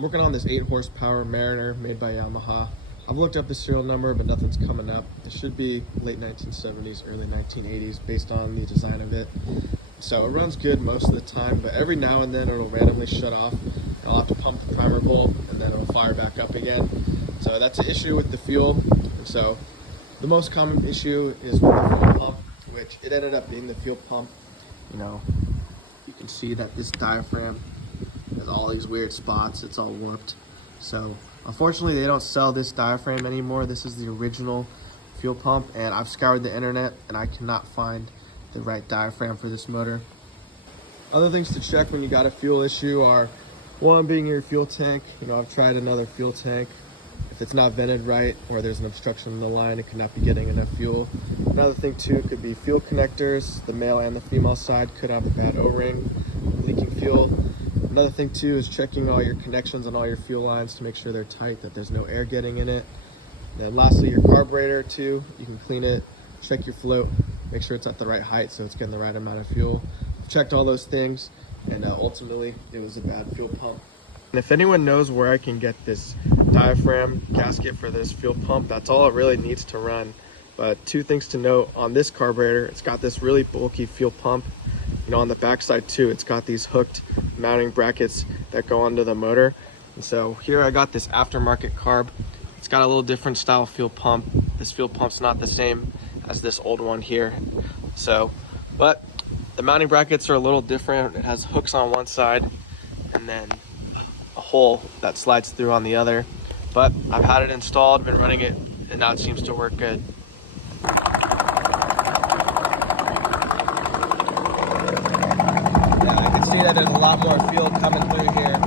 I'm working on this 8 horsepower Mariner made by Yamaha. I've looked up the serial number, but nothing's coming up. It should be late 1970s, early 1980s based on the design of it. So it runs good most of the time, but every now and then it'll randomly shut off. I'll have to pump the primer bowl and then it'll fire back up again. So that's an issue with the fuel. And so the most common issue is with the fuel pump, which it ended up being the fuel pump. You know, you can see that this diaphragm has all these weird spots. It's all warped. So unfortunately they don't sell this diaphragm anymore. This is the original fuel pump, and I've scoured the internet and I cannot find the right diaphragm for this motor. Other things to check when you got a fuel issue are, one being your fuel tank. You know, I've tried another fuel tank. If it's not vented right or there's an obstruction in the line, it could not be getting enough fuel. Another thing too could be fuel connectors. The male and the female side could have a bad O-ring, leaking fuel. Another thing too is checking all your connections on all your fuel lines to make sure they're tight, that there's no air getting in it. And then lastly, your carburetor too. You can clean it, check your float, make sure it's at the right height so it's getting the right amount of fuel. I've checked all those things, and ultimately it was a bad fuel pump. And if anyone knows where I can get this diaphragm gasket for this fuel pump, that's all it really needs to run. But two things to note on this carburetor: it's got this really bulky fuel pump. You know, on the backside too, it's got these hooked mounting brackets that go onto the motor. And so here I got this aftermarket carb. It's got a little different style fuel pump. This fuel pump's not the same as this old one here. So, but the mounting brackets are a little different. It has hooks on one side and then a hole that slides through on the other. But I've had it installed, been running it, and now it seems to work good. Yeah, I can see that there's a lot more fuel coming through here.